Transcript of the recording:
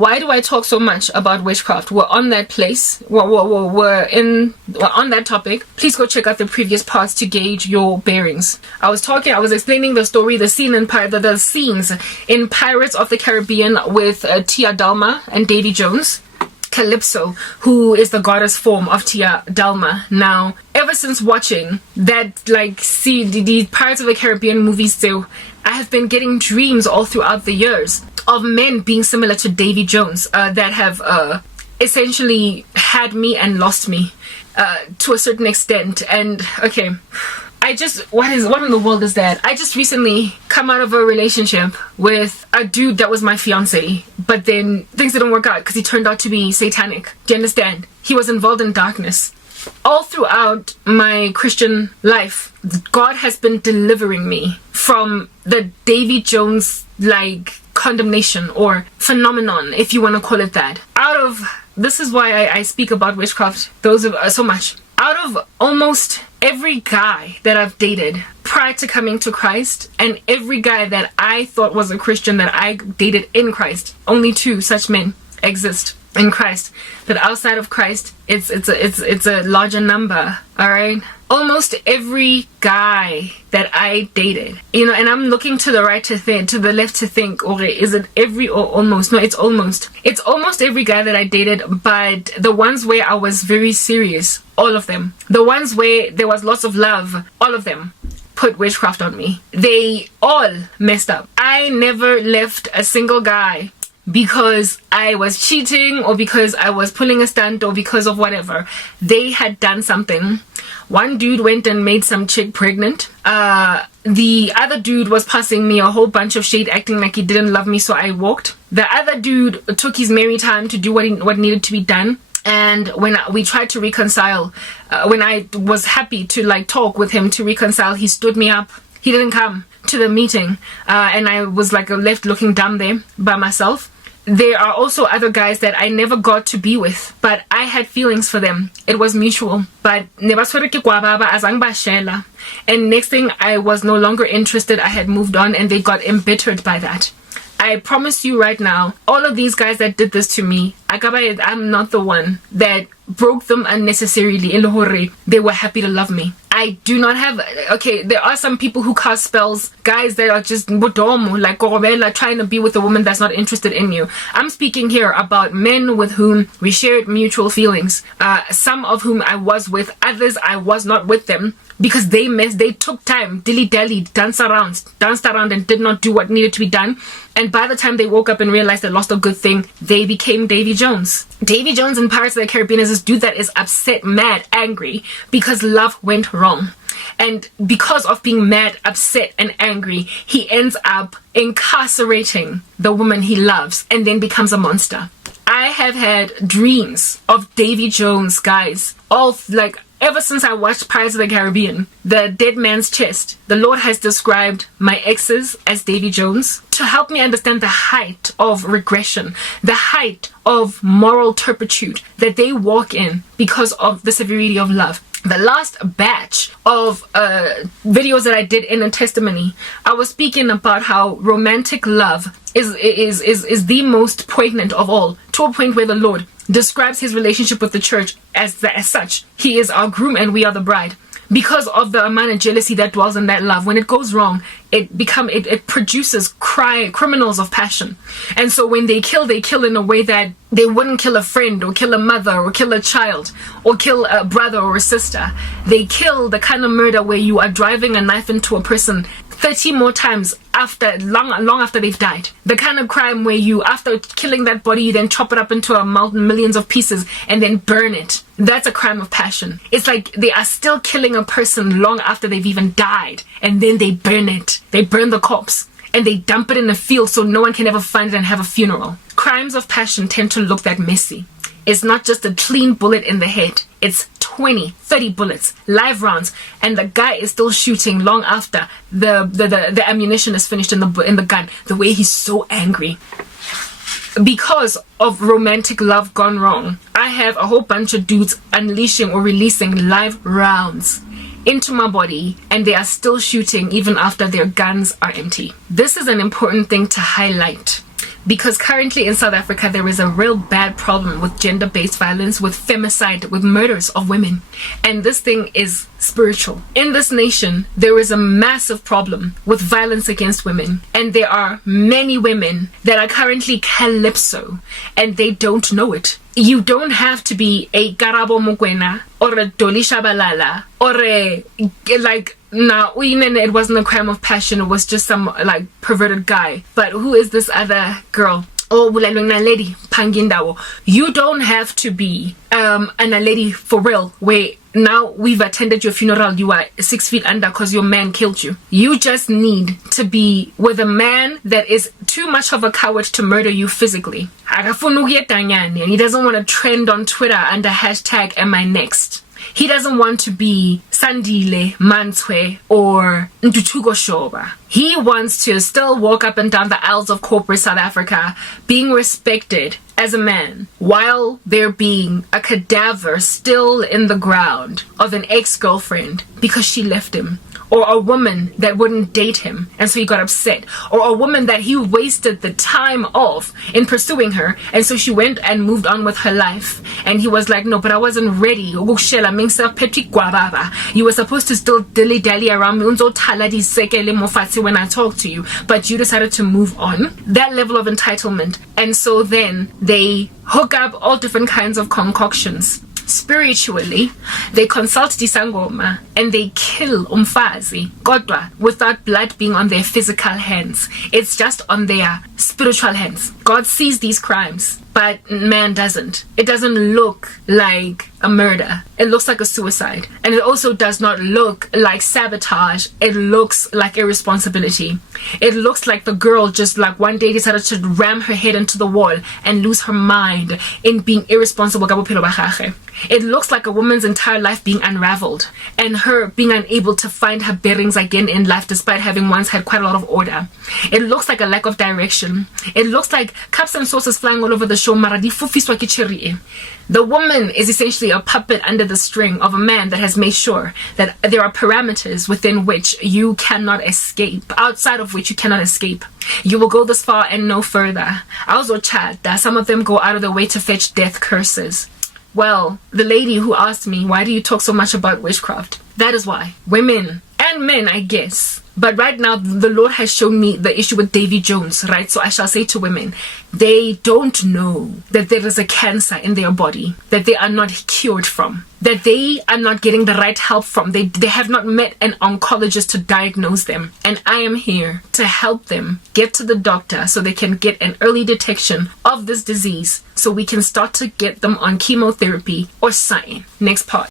Why do I talk so much about witchcraft? We're on that place. We're on that topic. Please go check out the previous parts to gauge your bearings. I was explaining the story, the scenes in Pirates of the Caribbean with Tia Dalma and Davy Jones. Calypso, who is the goddess form of Tia Dalma. Now, ever since watching that, the Pirates of the Caribbean movies too, I have been getting dreams all throughout the years of men being similar to Davy Jones that have essentially had me and lost me to a certain extent. And okay, what in the world is that? I just recently come out of a relationship with a dude that was my fiance, but then things didn't work out because he turned out to be satanic. Do you understand? He was involved in darkness. All throughout my Christian life, God has been delivering me from the Davy Jones condemnation or phenomenon, if you want to call it that. This is why I speak about witchcraft so much. Out of almost every guy that I've dated prior to coming to Christ, and every guy that I thought was a Christian that I dated in Christ, only 2 such men exist in Christ. But outside of Christ, it's a larger number. All right. Almost every guy that I dated, and I'm looking to the right to the left to think, okay, is it every or almost? No, it's almost. It's almost every guy that I dated, but the ones where I was very serious, all of them. The ones where there was lots of love, all of them put witchcraft on me. They all messed up. I never left a single guy because I was cheating or because I was pulling a stunt or because of whatever. They had done something. One dude went and made some chick pregnant. The other dude was passing me a whole bunch of shade, acting like he didn't love me, so I walked. The other dude took his merry time to do what needed to be done. And when we tried to reconcile, when I was happy to talk with him to reconcile, he stood me up. He didn't come to the meeting, and I was left looking dumb there by myself. There are also other guys that I never got to be with, but I had feelings for them. It was mutual. But and next thing, I was no longer interested. I had moved on, and they got embittered by that. I promise you right now, all of these guys that did this to me, I'm not the one that broke them unnecessarily. They were happy to love me. I do not have, there are some people who cast spells, guys that are just bodomo, trying to be with a woman that's not interested in you. I'm speaking here about men with whom we shared mutual feelings, some of whom I was with, others I was not with them because they took time, dilly-dallied, danced around and did not do what needed to be done. And by the time they woke up and realized they lost a good thing, they became Davy Jones. Davy Jones in Pirates of the Caribbean is this dude that is upset, mad, angry because love went wrong. And because of being mad, upset, and angry, he ends up incarcerating the woman he loves and then becomes a monster. I have had dreams of Davy Jones, guys, ever since I watched Pirates of the Caribbean, The Dead Man's Chest. The Lord has described my exes as Davy Jones to help me understand the height of regression, the height of moral turpitude that they walk in because of the severity of love. The last batch of videos that I did in a testimony, I was speaking about how romantic love is the most poignant of all, to a point where the Lord describes his relationship with the church as such. He is our groom and we are the bride. Because of the amount of jealousy that dwells in that love, when it goes wrong, it produces criminals of passion. And so when they kill in a way that they wouldn't kill a friend or kill a mother or kill a child or kill a brother or a sister. They kill the kind of murder where you are driving a knife into a person 30 more times long after they've died. The kind of crime where you, after killing that body, you then chop it up into millions of pieces and then burn it. That's a crime of passion. It's like they are still killing a person long after they've even died, and then they burn it. They burn the corpse and they dump it in a field so no one can ever find it and have a funeral. Crimes of passion tend to look that messy. It's not just a clean bullet in the head. It's 20, 30 bullets, live rounds, and the guy is still shooting long after the ammunition is finished in the gun. The way he's so angry. Because of romantic love gone wrong, I have a whole bunch of dudes unleashing or releasing live rounds into my body, and they are still shooting even after their guns are empty. This is an important thing to highlight, because currently in South Africa there is a real bad problem with gender-based violence, with femicide, with murders of women, and this thing is spiritual. In this nation there is a massive problem with violence against women, and there are many women that are currently calypso and they don't know it. You don't have to be a Karabo Mokwena or a Doli Shabalala or a like it wasn't a crime of passion, it was just some like perverted guy. But who is this other girl? Oh, lady Pangindawo. You don't have to be a lady for real, where now we've attended your funeral, you are 6 feet under because your man killed you. You just need to be with a man that is too much of a coward to murder you physically. And he doesn't want to trend on Twitter under hashtag am I next. He doesn't want to be Sandile Manswe or Ntutugo Shoba. He wants to still walk up and down the aisles of corporate South Africa being respected as a man, while there being a cadaver still in the ground of an ex-girlfriend because she left him, or a woman that wouldn't date him and so he got upset, or a woman that he wasted the time of in pursuing her and so she went and moved on with her life, and he was like, no, but I wasn't ready. You were supposed to still dilly-dally around me when I talk to you, but you decided to move on. That level of entitlement. And so then they hook up all different kinds of concoctions. Spiritually, they consult Disangoma and they kill Umfazi Kodwa without blood being on their physical hands. It's just on their spiritual hands. God sees these crimes, but man doesn't. It doesn't look like a murder. It looks like a suicide. And it also does not look like sabotage. It looks like irresponsibility. It looks like the girl just like one day decided to ram her head into the wall and lose her mind in being irresponsible. It looks like a woman's entire life being unraveled and her being unable to find her bearings again in life despite having once had quite a lot of order. It looks like a lack of direction. It looks like cups and saucers flying all over the show. The woman is essentially a puppet under the string of a man that has made sure that there are parameters within which you cannot escape, outside of which you cannot escape. You will go this far and no further. I also chat that some of them go out of their way to fetch death curses. Well, the lady who asked me, why do you talk so much about witchcraft? That is why. Women and men, I guess. But right now, the Lord has shown me the issue with Davy Jones, right? So I shall say to women, they don't know that there is a cancer in their body that they are not cured from, that they are not getting the right help from. They have not met an oncologist to diagnose them. And I am here to help them get to the doctor so they can get an early detection of this disease so we can start to get them on chemotherapy or something. Next part.